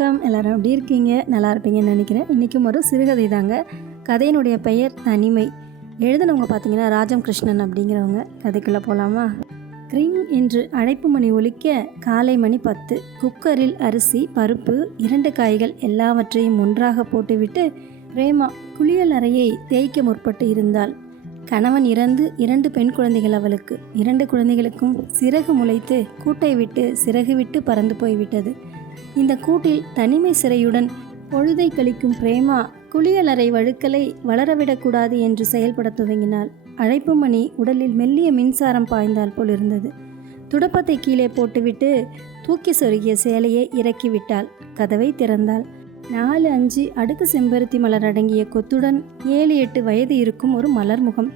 வணக்கம். எல்லாரும் எப்படி இருக்கீங்க? நல்லா இருப்பீங்கன்னு நினைக்கிறேன். இன்றைக்கும் ஒரு சிறுகதை தாங்க. கதையினுடைய பெயர் தனிமை. எழுதினவங்க பார்த்தீங்கன்னா ராஜம் கிருஷ்ணன் அப்படிங்கிறவங்க. கதைக்குள்ளே போகலாமா கிரிங் என்று அழைப்பு மணி ஒழிக்க காலை மணி பத்து. குக்கரில் அரிசி பருப்பு இரண்டு காய்கள் எல்லாவற்றையும் ஒன்றாக போட்டுவிட்டு பிரேமா குளியல் அறையை தேய்க்க முற்பட்டு இருந்தாள். கணவன் இறந்து இரண்டு பெண் குழந்தைகள் அவளுக்கு. இரண்டு குழந்தைகளுக்கும் சிறகு முளைத்து கூட்டை விட்டு சிறகு விட்டு பறந்து போய்விட்டது. இந்த கூட்டில் தனிமை சிறையுடன் பொழுதை கழிக்கும் பிரேமா குளியலறை வழுக்கலை வளரவிடக்கூடாது என்று செயல்பட துவங்கினாள். அழைப்பு மணி உடலில் மெல்லிய மின்சாரம் பாய்ந்தால் போல் இருந்தது. துடப்பத்தை கீழே போட்டுவிட்டு தூக்கி சொருகிய சேலையை இறக்கிவிட்டாள் கதவை திறந்தாள். நாலு அஞ்சு அடுக்கு செம்பருத்தி மலர் அடங்கிய கொத்துடன் ஏழு எட்டு வயது இருக்கும் ஒரு மலர் முகம்.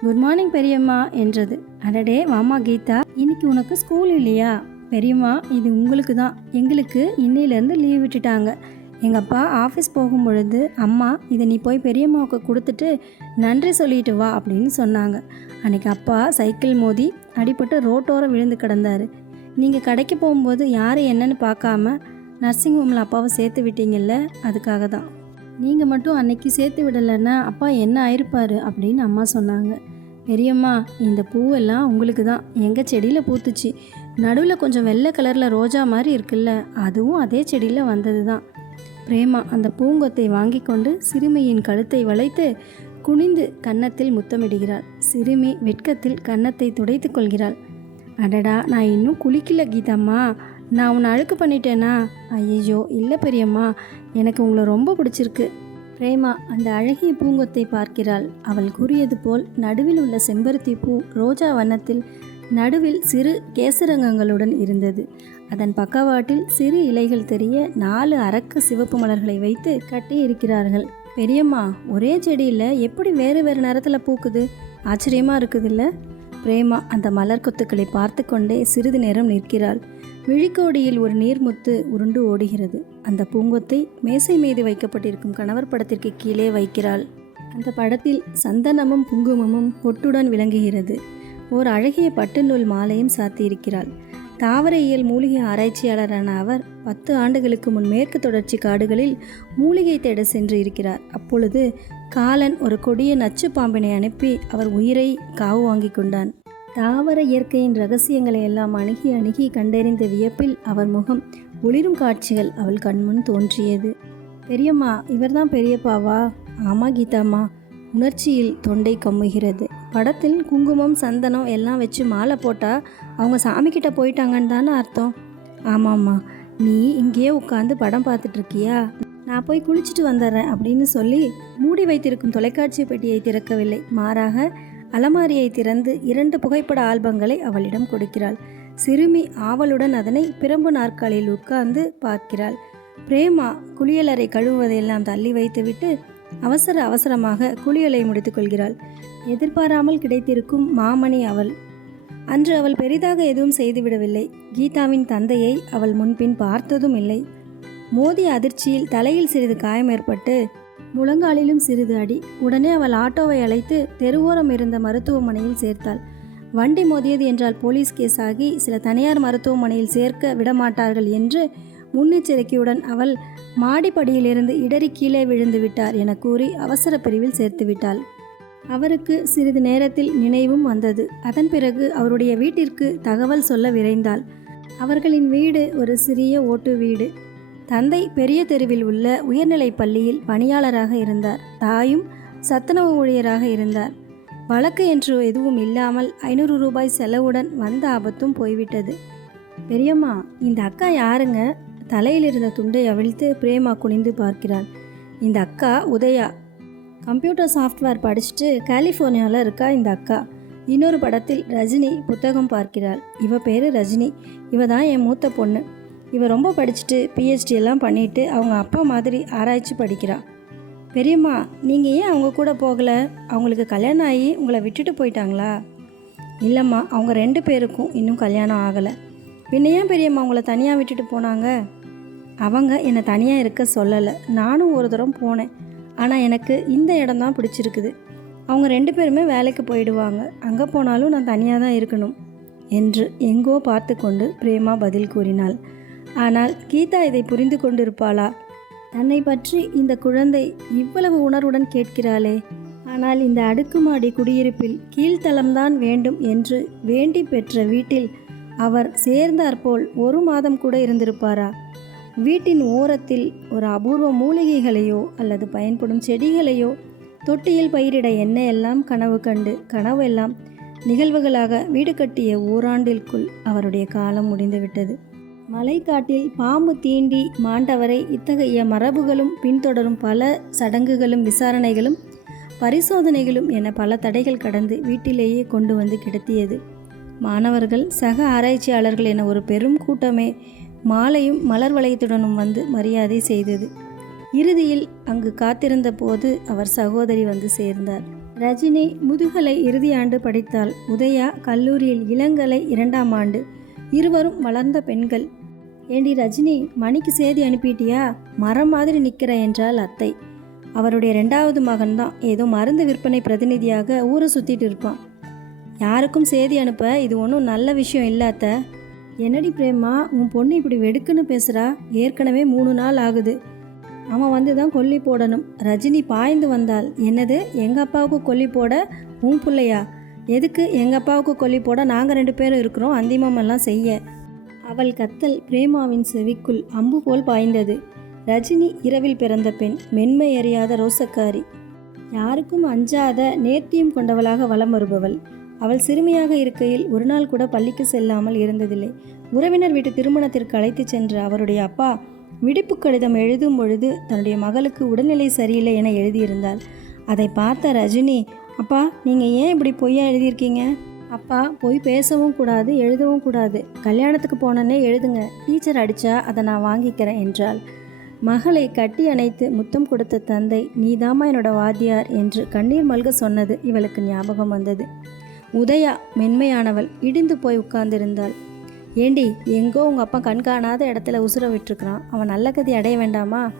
குட் மார்னிங் பெரியம்மா என்றது. அடடே வாமா கீதா இன்னைக்கு உனக்கு ஸ்கூல் இல்லையா? பெரியம்மா இது உங்களுக்கு தான். எங்களுக்கு இன்னிலேருந்து லீவ் விட்டுட்டாங்க. எங்கள் அப்பா ஆஃபீஸ் போகும் பொழுது அம்மா இதை நீ போய் பெரியம்மாவுக்கு கொடுத்துட்டு நன்றி சொல்லிட்டு வா அப்படின்னு சொன்னாங்க. அன்றைக்கி அப்பா சைக்கிள் மோதி அடிபட்டு ரோட்டோரம் விழுந்து கிடந்தார். நீங்கள் கடைக்கு போகும்போது யார் என்னன்னு பார்க்காம நர்சிங் ஹோமில் அப்பாவை சேர்த்து விட்டீங்கல்ல அதுக்காக தான். நீங்கள் மட்டும் அன்னைக்கு சேர்த்து விடலைன்னா அப்பா என்ன ஆயிருப்பார் அப்படின்னு அம்மா சொன்னாங்க. பெரியம்மா இந்த பூவெல்லாம் உங்களுக்கு தான். எங்கள் செடியில் பூத்துச்சு. நடுவில் கொஞ்சம் வெள்ளை கலரில் ரோஜா மாதிரி இருக்குல்ல அதுவும் அதே செடியில் வந்தது தான் பிரேமா அந்த பூங்கொத்தை வாங்கி கொண்டு சிறுமியின் கழுத்தை வளைத்து குனிந்து கன்னத்தில் முத்தமிடுகிறாள் சிறுமி வெட்கத்தில் கன்னத்தை துடைத்து கொள்கிறாள். அடடா நான் இன்னும் குளிக்கல கீதாம்மா. நான் உன்னை அழுக்கு பண்ணிட்டேனா? ஐயோ இல்லை பெரியம்மா எனக்கு உங்களை ரொம்ப பிடிச்சிருக்கு. பிரேமா அந்த அழகிய பூங்கொத்தை பார்க்கிறாள். அவள் கூறியது போல் நடுவில் உள்ள செம்பருத்தி பூ ரோஜா வண்ணத்தில் நடுவில் சிறு கேசரங்கங்களுடன் இருந்தது. அதன் பக்கவாட்டில் சிறு இலைகள் தெரிய நாலு அரக்கு சிவப்பு மலர்களை வைத்து கட்டி இருக்கிறார்கள் பெரியம்மா ஒரே செடியில் எப்படி வேறு வேறு நேரத்தில் பூக்குது? ஆச்சரியமாக இருக்குதுல்ல? பிரேமா அந்த மலர் கொத்துக்களை பார்த்து கொண்டே சிறிது நேரம் நிற்கிறாள். விழிக்கோடியில் ஒரு நீர்முத்து உருண்டு ஓடுகிறது. அந்த பூங்கொத்தை மேசை மீது வைக்கப்பட்டிருக்கும் கணவர் படத்திற்கு கீழே வைக்கிறாள். அந்த படத்தில் சந்தனமும் குங்குமமும் பொட்டுடன் விளங்குகிறது. ஓர் அழகிய பட்டு நூல் மாலையும் சாத்தியிருக்கிறாள். தாவரையியல் மூலிகை ஆராய்ச்சியாளரான அவர் பத்து ஆண்டுகளுக்கு முன் மேற்கு தொடர்ச்சி காடுகளில் மூலிகை தேட சென்று இருக்கிறார். அப்பொழுது காலன் ஒரு கொடிய நச்சு பாம்பினை அனுப்பி அவர் உயிரை காவு வாங்கி கொண்டான். தாவர இயற்கையின் ரகசியங்களை எல்லாம் அணுகி அணுகி கண்டறிந்த வியப்பில் அவர் முகம் ஒளிரும் காட்சிகள் அவள் கண்முன் தோன்றியது. பெரியம்மா இவர்தான் பெரியப்பாவா? ஆமா கீதாம்மா. உணர்ச்சியில் தொண்டை கம்முகிறது. படத்தில் குங்குமம் சந்தனம் எல்லாம் வச்சு மாலை போட்டால் அவங்க சாமிக்கிட்ட போயிட்டாங்கன்னு தானே அர்த்தம்? ஆமாம்மா. நீ இங்கேயே உட்காந்து படம் பார்த்துட்ருக்கியா? நான் போய் குளிச்சுட்டு வந்துடுறேன் அப்படின்னு சொல்லி மூடி வைத்திருக்கும் தொலைக்காட்சி பெட்டியை திறக்கவில்லை. மாறாக அலமாரியை திறந்து இரண்டு புகைப்பட ஆல்பங்களை அவளிடம் கொடுக்கிறாள். சிறுமி ஆவலுடன் அதனை பிரம்பு நாற்காலியில் உட்கார்ந்து பார்க்கிறாள். பிரேமா குளியலறை கழுவுவதையெல்லாம் தள்ளி வைத்துவிட்டு அவசர அவசரமாக குளியலை முடித்துக்கொள்கிறாள் எதிர்பாராமல் கிடைத்திருக்கும் மாமணி அவள். அன்று அவள் பெரிதாக எதுவும் செய்துவிடவில்லை கீதாவின் தந்தையை அவள் முன்பின் பார்த்ததும் இல்லை. மோதிய அதிர்ச்சியில் தலையில் சிறிது காயம் ஏற்பட்டு முழங்காலிலும் சிறிது அடி உடனே அவள் ஆட்டோவை அழைத்து தெருவோரம் இருந்த மருத்துவமனையில் சேர்த்தாள். வண்டி மோதியது என்றால் போலீஸ் கேஸ் ஆகி சில தனியார் மருத்துவமனையில் சேர்க்க விடமாட்டார்கள் என்று முன்னெச்சரிக்கையுடன் அவள் மாடிப்படியிலிருந்து இடறி கீழே விழுந்து விட்டார் என கூறி அவசர பிரிவில் சேர்த்து விட்டாள். அவருக்கு சிறிது நேரத்தில் நினைவும் வந்தது. அதன் பிறகு அவருடைய வீட்டிற்கு தகவல் சொல்ல விரைந்தாள். அவர்களின் வீடு ஒரு சிறிய ஓட்டு வீடு. தந்தை பெரிய தெருவில் உள்ள உயர்நிலைப் பள்ளியில் பணியாளராக இருந்தார். தாயும் சத்துணவு ஊழியராக இருந்தார். வழக்கு என்று எதுவும் இல்லாமல் ஐநூறு ரூபாய் செலவுடன் வந்த ஆபத்தும் போய்விட்டது. பெரியம்மா இந்த அக்கா யாருங்க? தலையில் இருந்த துண்டை அவிழ்த்து பிரேமா குனிந்து பார்க்கிறாள். இந்த அக்கா உதயா. கம்ப்யூட்டர் சாஃப்ட்வேர் படிச்சுட்டு கலிஃபோர்னியாவில் இருக்கா இந்த அக்கா? இன்னொரு படத்தில் ரஜினி புத்தகம் பார்க்கிறாள். இவ பேர் ரஜினி. இவ தான் என் மூத்த பொண்ணு. இவ ரொம்ப படிச்சுட்டு பிஹெச்டி எல்லாம் பண்ணிட்டு அவங்க அப்பா மாதிரி ஆராய்ச்சி படிக்கிறாள் பெரியம்மா நீங்கள் ஏன் அவங்க கூட போகலை? அவங்களுக்கு கல்யாணம் ஆகி உங்களை விட்டுட்டு போயிட்டாங்களா? இல்லைம்மா அவங்க ரெண்டு பேருக்கும் இன்னும் கல்யாணம் ஆகலை. பின்ன ஏன் பெரியம்மா உங்களை தனியாக விட்டுட்டு போனாங்க? அவங்க என்னை தனியாக இருக்க சொல்லலை. நானும் ஒரு தரம் போனேன். ஆனால் எனக்கு இந்த இடம் தான் பிடிச்சிருக்குது. அவங்க ரெண்டு பேருமே வேலைக்கு போயிடுவாங்க. அங்கே போனாலும் நான் தனியாக தான் இருக்கணும் என்று எங்கோ பார்த்து கொண்டு பிரேமா பதில் கூறினாள். ஆனால் கீதா இதை புரிந்து கொண்டிருப்பாளா? தன்னை பற்றி இந்த குழந்தை இவ்வளவு உணர்வுடன் கேட்கிறாளே. ஆனால் இந்த அடுக்குமாடி குடியிருப்பில் கீழ்த்தளம்தான் வேண்டும் என்று வேண்டி பெற்ற வீட்டில் அவர் சேர்ந்தாற்போல் ஒரு மாதம் கூட இருந்திருப்பாரா? வீட்டின் ஓரத்தில் ஒரு அபூர்வ மூலிகைகளையோ அல்லது பயன்படும் செடிகளையோ தொட்டியில் பயிரிட என்ன எல்லாம் கனவு கண்டு கனவெல்லாம் நிகழ்வுகளாக வீடு கட்டிய ஓராண்டிற்குள் அவருடைய காலம் முடிந்துவிட்டது. மலைக்காட்டில் பாம்பு தீண்டி மாண்டவரை இத்தகைய மரபுகளும் பின்தொடரும் பல சடங்குகளும் விசாரணைகளும் பரிசோதனைகளும் என பல தடைகள் கடந்து வீட்டிலேயே கொண்டு வந்து கிடத்தியது. மாணவர்கள் சக ஆராய்ச்சியாளர்கள் என ஒரு பெரும் கூட்டமே மாலையும் மலர் வளையத்துடனும் வந்து மரியாதை செய்தது. இறுதியில் அங்கு காத்திருந்த போது அவர் சகோதரி வந்து சேர்ந்தார். ரஜினி முதுகலை இறுதி ஆண்டு படித்தால் உதயா கல்லூரியில் இளங்கலை இரண்டாம் ஆண்டு. இருவரும் வளர்ந்த பெண்கள். ஏண்டி ரஜினி மணிக்கு செய்தி அனுப்பிட்டியா? மரம் மாதிரி நிற்கிற என்றால் அத்தை. அவருடைய ரெண்டாவது மகன்தான் ஏதோ மருந்து விற்பனை பிரதிநிதியாக ஊரை சுற்றிட்டு இருப்பான். யாருக்கும் செய்தி அனுப்ப இது ஒன்றும் நல்ல விஷயம் இல்லை அத்தை. என்னடி பிரேமா உன் பொண்ணு இப்படி வெடுக்குன்னு பேசுகிறா ஏற்கனவே மூணு நாள் ஆகுது. அவன் வந்து தான் கொல்லி போடணும். ரஜினி பாய்ந்து வந்தாள் என்னது? எங்கள் அப்பாவுக்கு கொல்லி போட? உன் பிள்ளையா? எதுக்கு எங்கள் அப்பாவுக்கு கொல்லி போட? நாங்கள் ரெண்டு பேரும் இருக்கிறோம். அந்திமமெல்லாம் செய்ய. அவள் கத்தல் பிரேமாவின் செவிக்குள் அம்பு போல் பாய்ந்தது. ரஜினி இரவில் பிறந்த பெண் மென்மை அறியாத ரோசக்காரி. யாருக்கும் அஞ்சாத நேர்த்தியும் கொண்டவளாக வலம் வருபவள். அவள் சிறுமியாக இருக்கையில் ஒரு நாள் கூட பள்ளிக்கு செல்லாமல் இருந்ததில்லை. உறவினர் வீட்டு திருமணத்திற்கு அழைத்துச் சென்ற அவருடைய அப்பா விடுப்பு கடிதம் எழுதும் பொழுது தன்னுடைய மகளுக்கு உடல்நிலை சரியில்லை என எழுதியிருந்தாள் அதை பார்த்த ரஜினி அப்பா நீங்கள் ஏன் இப்படி பொய்யா எழுதியிருக்கீங்க? அப்பா பொய் பேசவும் கூடாது எழுதவும் கூடாது. கல்யாணத்துக்கு போனோன்னே எழுதுங்க. டீச்சர் அடித்தா அதை நான் வாங்கிக்கிறேன் என்றாள். மகளை கட்டி அணைத்து முத்தம் கொடுத்த தந்தை நீதாம்மா என்னோட வாத்தியார்? என்று கண்ணீர் மல்க சொன்னது இவளுக்கு ஞாபகம் வந்தது. உதயா மென்மையானவள் இடிந்து போய் உட்கார்ந்திருந்தாள். ஏண்டி எங்கோ உங்கள் அப்பா கண்காணாத இடத்துல உசுர விட்டுருக்குறான். அவன் நல்ல கதி அடைய வேண்டாமா?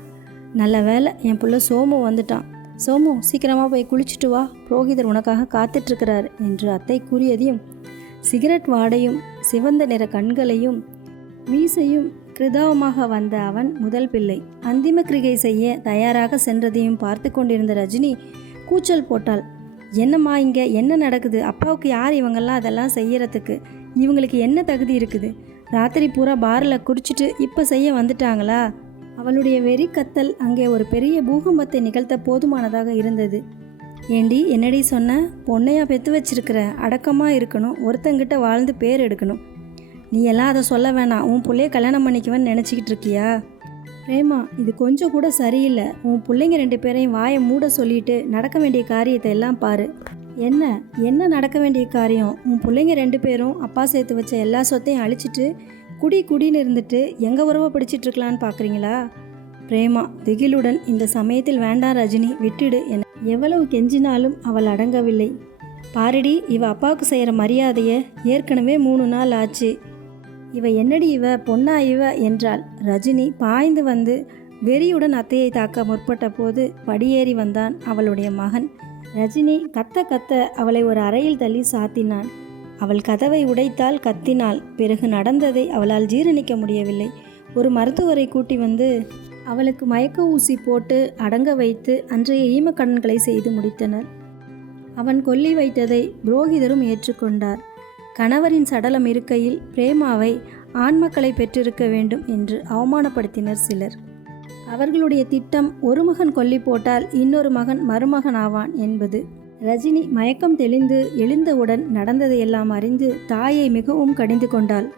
நல்ல வேலை என் புள்ள சோமு வந்துட்டான். சோமு சீக்கிரமாக போய் குளிச்சுட்டு வா. புரோகிதர் உனக்காக காத்துட்ருக்கிறார் என்று அத்தை கூறியதையும் சிகரெட் வாடையும் சிவந்த நிற கண்களையும் மீசையும் கிருதாவமாக வந்த அவன் முதல் பிள்ளை. அந்திம கிரிகை செய்ய தயாராக சென்றதையும் பார்த்து கொண்டிருந்த ரஜினி கூச்சல் போட்டாள். என்னம்மா இங்கே? என்ன நடக்குது? அப்பாவுக்கு யார் இவங்கெல்லாம் அதெல்லாம் செய்யறதுக்கு? இவங்களுக்கு என்ன தகுதி இருக்குது? ராத்திரி பூரா பாரில் குடிச்சிட்டு இப்போ செய்ய வந்துட்டாங்களா? அவளுடைய வெறி கத்தல் அங்கே ஒரு பெரிய பூகம்பத்தை நிகழ்த்த போதுமானதாக இருந்தது. ஏண்டி என்னடி சொன்ன? பொண்ணையா பெற்று வச்சிருக்கிற அடக்கமாக இருக்கணும் ஒருத்தங்கிட்ட வாழ்ந்து பேர் எடுக்கணும். நீ எல்லாம் அதை சொல்ல வேணாம். உன் பிள்ளைய கல்யாணம் பண்ணிக்குவேன்னு நினச்சிக்கிட்டு இருக்கியா? பிரேமா இது கொஞ்சம் கூட சரியில்லை. உன் பிள்ளைங்க ரெண்டு பேரையும் வாயை மூட சொல்லிட்டு நடக்க வேண்டிய காரியத்தை எல்லாம் பாரு. என்ன? என்ன நடக்க வேண்டிய காரியம்? உன் பிள்ளைங்க ரெண்டு பேரும் அப்பா சேர்த்து வச்ச எல்லா சொத்தையும் அழிச்சிட்டு குடி குடின்னு இருந்துட்டு எங்கள் உறவை பிடிச்சிட்டு இருக்கலான்னு பார்க்குறீங்களா பிரேமா திகிலுடன் இந்த சமயத்தில் வேண்டாம் ரஜினி விட்டுடு என எவ்வளவு கெஞ்சினாலும் அவள் அடங்கவில்லை. பாருடி இவ அப்பாவுக்கு செய்கிற மரியாதையை ஏற்கனவே மூணு நாள் ஆச்சு. இவ என்னடி இவ பொண்ணா இவ என்றாள். ரஜினி பாய்ந்து வந்து வெறியுடன் அத்தையை தாக்க முற்பட்ட போது படியேறி வந்தான் அவளுடைய மகன். ரஜினி கத்த கத்த அவளை ஒரு அறையில் தள்ளி சாத்தினான். அவள் கதவை உடைத்தால் கத்தினாள் பிறகு நடந்ததை அவளால் ஜீரணிக்க முடியவில்லை. ஒரு மருத்துவரை கூட்டி வந்து அவளுக்கு மயக்க ஊசி போட்டு அடங்க வைத்து அன்றைய ஈமக்கடன்களை செய்து முடித்தனர். அவன் கொல்லி வைத்ததை புரோகிதரும் ஏற்றுக்கொண்டார். கணவரின் சடலம் இருக்கையில் பிரேமாவை ஆண்மக்களை பெற்றிருக்க வேண்டும் என்று அவமானப்படுத்தினர் சிலர். அவர்களுடைய திட்டம் ஒரு மகன் கொல்லி போட்டால் இன்னொரு மகன் மருமகன் ஆவான் என்பது ரஜினி மயக்கம் தெளிந்து எழுந்தவுடன் நடந்ததையெல்லாம் அறிந்து தாயை மிகவும் கடிந்து கொண்டாள்.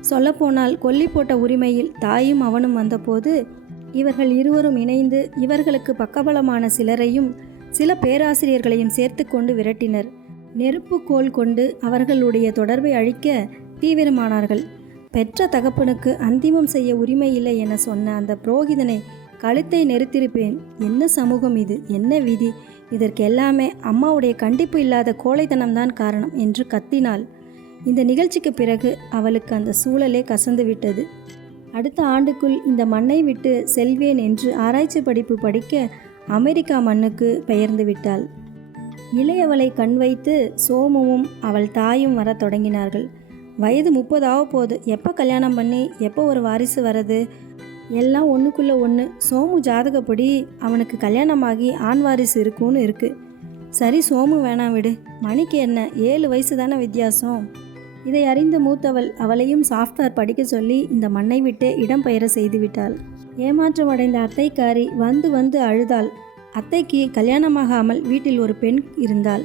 சொல்லப்போனால் கொல்லி போட்ட உரிமையில் தாயும் அவனும் வந்தபோது இவர்கள் இருவரும் இணைந்து இவர்களுக்கு பக்கபலமான சிலரையும் சில பேராசிரியர்களையும் சேர்த்து கொண்டு விரட்டினர். நெருப்பு கோல் கொண்டு அவர்களுடைய தொடர்பை அழிக்க தீவிரமானார்கள். பெற்ற தகப்பனுக்கு அந்திமம் செய்ய உரிமை இல்லை என சொன்ன அந்த புரோகிதனை கழுத்தை நெருத்திருப்பேன். என்ன சமூகம் இது? என்ன விதி? இதற்கு எல்லாமே அம்மாவுடைய கண்டிப்பு இல்லாத கோழைத்தனம்தான் காரணம் என்று கத்தினாள். இந்த நிகழ்ச்சிக்கு பிறகு அவளுக்கு அந்த சூழலே கசந்து விட்டது அடுத்த ஆண்டுக்குள் இந்த மண்ணை விட்டு செல்வேன் என்று ஆராய்ச்சி படிப்பு படிக்க அமெரிக்கா மண்ணுக்கு பெயர்ந்து விட்டாள். இளையவளை கண் வைத்து சோமுவும் அவள் தாயும் வரத் தொடங்கினார்கள். வயது முப்பது ஆக போகுது எப்போ கல்யாணம் பண்ணி எப்போ ஒரு வாரிசு வர்றது எல்லாம் ஒன்றுக்குள்ளே ஒன்று சோமு ஜாதகப்படி அவனுக்கு கல்யாணமாகி ஆண் வாரிசு இருக்கும்னு இருக்குது சரி சோமு வேணாம் விடு. மணிக்கு என்ன? ஏழு வயசு தானே வித்தியாசம்? இதை அறிந்த மூத்தவள் அவளையும் சாஃப்ட்வேர் படிக்க சொல்லி இந்த மண்ணை விட்டு இடம்பெயர செய்துவிட்டாள் ஏமாற்றமடைந்த அத்தைக்காரி வந்து வந்து அழுதாள். அத்தைக்கு கல்யாணமாகாமல் வீட்டில் ஒரு பெண் இருந்தாள்.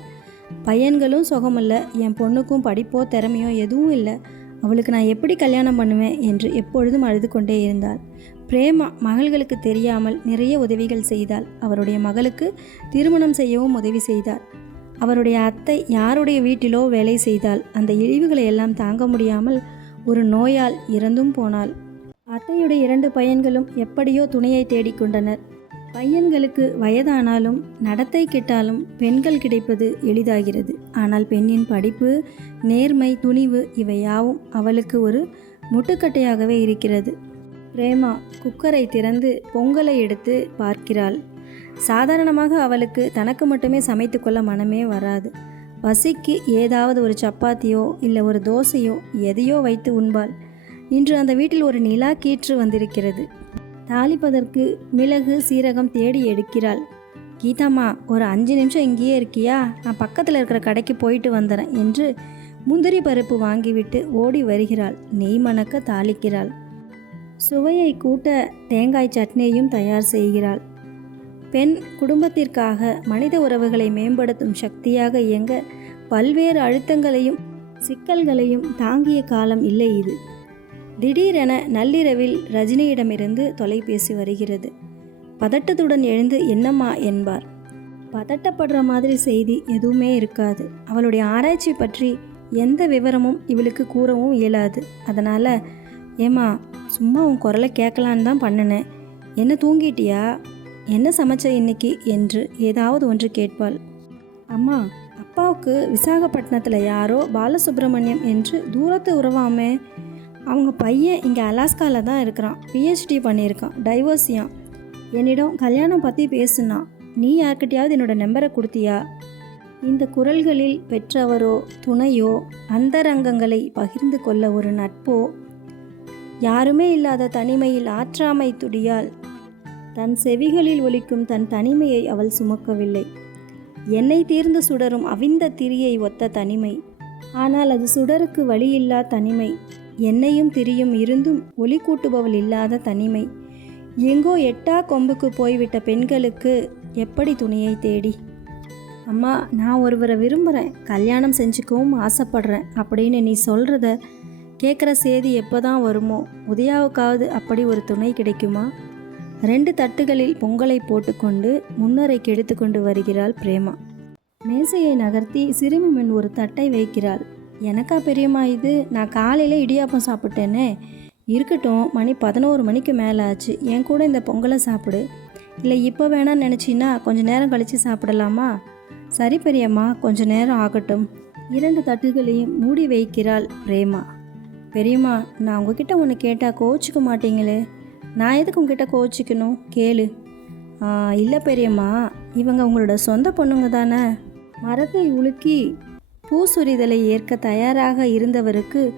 பையன்களும் சுகமல்ல. என் பொண்ணுக்கும் படிப்போ திறமையோ எதுவும் இல்லை. அவளுக்கு நான் எப்படி கல்யாணம் பண்ணுவேன் என்று எப்பொழுதும் அழுது கொண்டே இருந்தாள். பிரேமா மகள்களுக்கு தெரியாமல் நிறைய உதவிகள் செய்தாள். அவருடைய மகளுக்கு திருமணம் செய்யவும் உதவி செய்தாள். அவருடைய அத்தை யாருடைய வீட்டிலோ வேலை செய்தால் அந்த இழிவுகளை எல்லாம் தாங்க முடியாமல் ஒரு நோயால் இறந்தும் போனாள். அத்தையுடைய இரண்டு பையன்களும் எப்படியோ துணையை தேடிக்கொண்டனர். பையன்களுக்கு வயதானாலும் நடத்தை கெட்டாலும் பெண்கள் கிடைப்பது எளிதாகிறது. ஆனால் பெண்ணின் படிப்பு நேர்மை துணிவு இவை யாவும் அவளுக்கு ஒரு முட்டுக்கட்டையாகவே இருக்கிறது. பிரேமா குக்கரை திறந்து பொங்கலை எடுத்து பார்க்கிறாள். சாதாரணமாக அவளுக்கு தனக்கு மட்டுமே சமைத்து கொள்ள மனமே வராது. பசிக்கு ஏதாவது ஒரு சப்பாத்தியோ இல்லை ஒரு தோசையோ எதையோ வைத்து உண்பாள். இன்று அந்த வீட்டில் ஒரு நிலா கீற்று வந்திருக்கிறது. தாளிப்பதற்கு மிளகு சீரகம் தேடி எடுக்கிறாள். கீதாம்மா ஒரு அஞ்சு நிமிஷம் இங்கேயே இருக்கியா? நான் பக்கத்தில் இருக்கிற கடைக்கு போயிட்டு வந்துடுறேன் என்று முந்திரி பருப்பு வாங்கிவிட்டு ஓடி வருகிறாள். நெய் மணக்க தாளிக்கிறாள். சுவையை கூட்ட தேங்காய் சட்னியையும் தயார் செய்கிறாள். பெண் குடும்பத்திற்காக மனித உறவுகளை மேம்படுத்தும் சக்தியாக இயங்க பல்வேறு அழுத்தங்களையும் சிக்கல்களையும் தாங்கிய காலம் இல்லை இது. திடீரென நள்ளிரவில் ரஜினியிடமிருந்து தொலைபேசி வருகிறது. பதட்டத்துடன் எழுந்து என்னம்மா? என்பார். பதட்டப்படுற மாதிரி செய்தி எதுவுமே இருக்காது. அவளுடைய ஆராய்ச்சி பற்றி எந்த விவரமும் இவளுக்கு கூறவும் இயலாது. அதனால் ஏம்மா சும்மா உன் குரலை கேட்கலான்னு தான் பண்ணினேன். என்ன தூங்கிட்டியா? என்ன சமைச்ச இன்னைக்கு? என்று ஏதாவது ஒன்று கேட்பாள். அம்மா அப்பாவுக்கு விசாகப்பட்டினத்தில் யாரோ பாலசுப்ரமணியம் என்று தூரத்து உறவாமே அவங்க பையன் இங்கே அலாஸ்காவில் தான் இருக்கிறான். பிஹெச்டி பண்ணியிருக்கான். டைவர்ஸியான் என்னிடம் கல்யாணம் பற்றி பேசுனா நீ யார்கிட்டையாவது என்னோட நம்பரை கொடுத்தியா? இந்த குரல்களில் பெற்றவரோ துணையோ அந்தரங்கங்களை பகிர்ந்து கொள்ள ஒரு நட்போ? யாருமே இல்லாத தனிமையில் ஆற்றாமை துடியால் தன் செவிகளில் ஒலிக்கும் தன் தனிமையை அவள் சுமக்கவில்லை. என்னை தீர்ந்து சுடரும் அவிந்த திரியை ஒத்த தனிமை. ஆனால் அது சுடருக்கு வழியில்லா தனிமை. என்னையும் திரியும் இருந்தும் ஒளி கூட்டுபவள் இல்லாத தனிமை. எங்கோ எட்டா கொம்புக்கு போய்விட்ட பெண்களுக்கு எப்படி துணையை தேடி? அம்மா நான் ஒருவரை விரும்புகிறேன் கல்யாணம் செஞ்சுக்கவும் ஆசைப்படுறேன் அப்படின்னு நீ சொல்கிறத கேட்குற செய்தி எப்போ தான் வருமோ? உதயாவுக்காவது அப்படி ஒரு துணை கிடைக்குமா? ரெண்டு தட்டுகளில் பொங்கலை போட்டுக்கொண்டு முன்னரைக்கு எடுத்துக்கொண்டு வருகிறாள் பிரேமா. மேசையை நகர்த்தி சிறுமி முன் ஒரு தட்டை வைக்கிறாள். எனக்கா பெரியம்மா இது? நான் காலையில் இடியாப்பம் சாப்பிட்டேனே. இருக்கட்டும் மணி பதினோரு மணிக்கு மேலே ஆச்சு. என் கூட இந்த பொங்கலை சாப்பிடு. இல்லை இப்போ வேணாம் நினச்சின்னா கொஞ்சம் நேரம் கழித்து சாப்பிடலாமா? சரி பெரியம்மா கொஞ்சம் நேரம் ஆகட்டும். இரண்டு தட்டுகளையும் மூடி வைக்கிறாள் பிரேமா. பெரியம்மா நான் உங்ககிட்ட ஒன்று கேட்டால் கோச்சிக்க மாட்டீங்களே? நான் எதுக்கு உங்ககிட்ட கோச்சிக்கணும் கேளு. இல்லை பெரியம்மா இவங்க உங்களோட சொந்த பொண்ணுங்க தானே? மரத்தை உலுக்கி பூசுரிதலை ஏற்க தயாராக இருந்தவருக்கு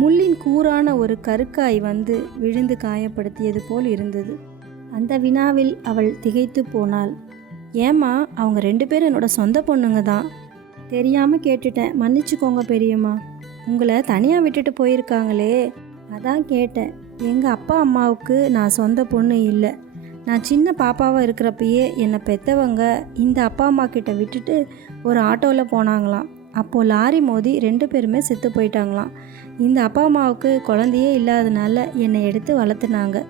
முள்ளின் கூரான ஒரு கருக்காய் வந்து விழுந்து காயப்படுத்தியது போல் இருந்தது. அந்த வினாவில் அவள் திகைத்து போனாள். ஏம்மா அவங்க ரெண்டு பேரும் என்னோட சொந்த பொண்ணுங்க தான். தெரியாமல் கேட்டுட்டேன். மன்னிச்சுக்கோங்க பெரியம்மா. உங்களை தனியாக விட்டுட்டு போயிருக்காங்களே. அதான் கேட்டேன். எங்கள் அப்பா அம்மாவுக்கு நான் சொந்த பொண்ணு இல்லை. நான் சின்ன பாப்பாவாக இருக்கிறப்பயே என்னை பெற்றவங்க இந்த அப்பா அம்மா கிட்ட விட்டுட்டு ஒரு ஆட்டோவில் போனாங்களாம். அப்போது லாரி மோதி ரெண்டு பேருமே செத்து போயிட்டாங்களாம். இந்த அப்பா அம்மாவுக்கு குழந்தையே இல்லாதனால என்னை எடுத்து வளர்த்துனாங்க.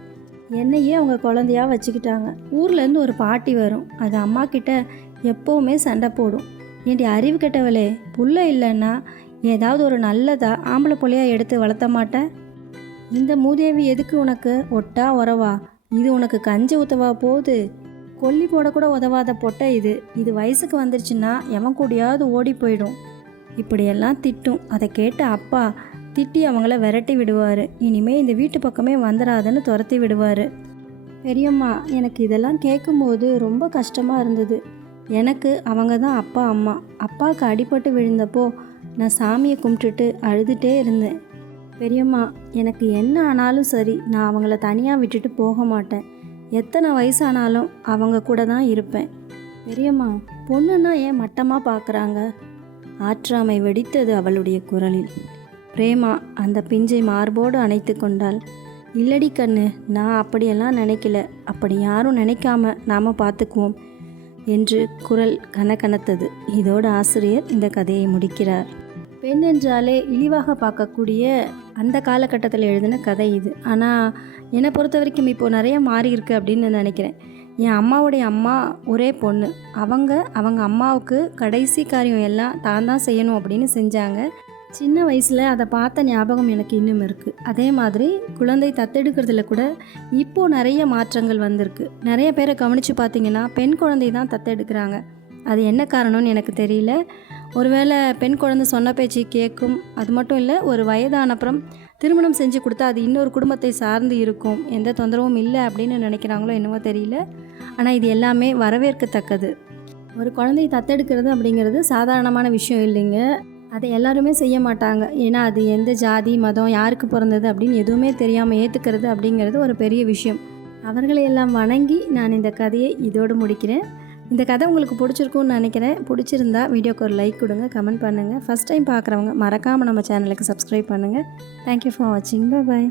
என்னையே அவங்க குழந்தையா வச்சுக்கிட்டாங்க. ஊர்லேருந்து ஒரு பாட்டி வரும். அது அம்மா கிட்ட எப்போவுமே சண்டை போடும். ஏண்டி அறிவு கெட்டவளே புள்ள இல்லைன்னா ஏதாவது ஒரு நல்லதாக ஆம்பளை புள்ளையாக எடுத்து வளர்த்த மாட்டேன் இந்த மூதேவி எதுக்கு உனக்கு? ஒட்டா உறவா? இது உனக்கு கஞ்சி ஊற்றவா போகுது? கொல்லி போடக்கூட உதவாத பொட்டை இது. இது வயசுக்கு வந்துருச்சுன்னா எவன் கூடயாவது ஓடி போயிடும். இப்படியெல்லாம் திட்டும். அதை கேட்ட அப்பா திட்டி அவங்கள விரட்டி விடுவார். இனிமே இந்த வீட்டு பக்கமே வந்துடாதுன்னு துரத்தி விடுவார். பெரியம்மா எனக்கு இதெல்லாம் கேட்கும்போது ரொம்ப கஷ்டமாக இருந்தது. எனக்கு அவங்க தான் அப்பா அம்மா. அப்பாவுக்கு அடிபட்டு விழுந்தப்போ நான் சாமியை கும்பிட்டுட்டு அழுதுகிட்டே இருந்தேன். பெரியம்மா எனக்கு என்ன ஆனாலும் சரி நான் அவங்கள தனியாக விட்டுட்டு போக மாட்டேன். எத்தனை வயசானாலும் அவங்க கூட தான் இருப்பேன். பெரியம்மா பொண்ணுன்னா ஏன் மட்டமாக பார்க்குறாங்க ஆற்றாமை வெடித்தது அவளுடைய குரலில். பிரேமா அந்த பிஞ்சை மார்போடு அணைத்து கொண்டாள். இல்லடி கண்ணு நான் அப்படியெல்லாம் நினைக்கல. அப்படி யாரும் நினைக்காம நாம் பார்த்துக்குவோம் என்று குரல் கனகனத்தது. இதோடு ஆசிரியர் இந்த கதையை முடிக்கிறார். பெண் என்றாலே இழிவாக பார்க்கக்கூடிய அந்த காலகட்டத்தில் எழுதின கதை இது. ஆனால் என்னை பொறுத்த வரைக்கும் இப்போது நிறைய மாறி இருக்குது அப்படின்னு நான் நினைக்கிறேன். என் அம்மாவுடைய அம்மா ஒரே பொண்ணு. அவங்க அவங்க அம்மாவுக்கு கடைசி காரியம் எல்லாம் தான் தான் செய்யணும் அப்படின்னு செஞ்சாங்க. சின்ன வயசில் அதை பார்த்த ஞாபகம் எனக்கு இன்னும் இருக்குது அதே மாதிரி குழந்தை தத்தெடுக்கிறதுல கூட இப்போது நிறைய மாற்றங்கள் வந்திருக்கு. நிறைய பேரை கவனித்து பார்த்தீங்கன்னா பெண் குழந்தை தான் தத்தெடுக்கிறாங்க. அது என்ன காரணம்னு எனக்கு தெரியல. ஒருவேளை பெண் குழந்தை சொன்ன பேச்சு கேட்கும். அது மட்டும் இல்லை ஒரு வயதான அப்புறம் திருமணம் செஞ்சு கொடுத்தா அது இன்னொரு குடும்பத்தை சார்ந்து இருக்கும். எந்த தொந்தரவும் இல்லை அப்படின்னு நினைக்கிறாங்களோ என்னவோ தெரியல. ஆனால் இது எல்லாமே வரவேற்கத்தக்கது. ஒரு குழந்தையை தத்தெடுக்கிறது அப்படிங்கிறது சாதாரணமான விஷயம் இல்லைங்க. அதை எல்லாருமே செய்ய மாட்டாங்க. ஏன்னா அது எந்த ஜாதி மதம் யாருக்கு பிறந்தது அப்படின்னு எதுவுமே தெரியாமல் ஏற்றுக்கிறது அப்படிங்கிறது ஒரு பெரிய விஷயம். அவர்களை எல்லாம் வணங்கி நான் இந்த கதையை இதோடு முடிக்கிறேன். இந்த கதை உங்களுக்கு பிடிச்சிருக்கும்னு நினைக்கிறேன். பிடிச்சிருந்தா வீடியோக்கு ஒரு லைக் கொடுங்க கமெண்ட் பண்ணுங்கள் ஃபஸ்ட் டைம் பார்க்குறவங்க மறக்காமல் நம்ம சேனலுக்கு சப்ஸ்கிரைப் பண்ணுங்கள் தேங்க்யூ ஃபார் வாட்சிங் பாய்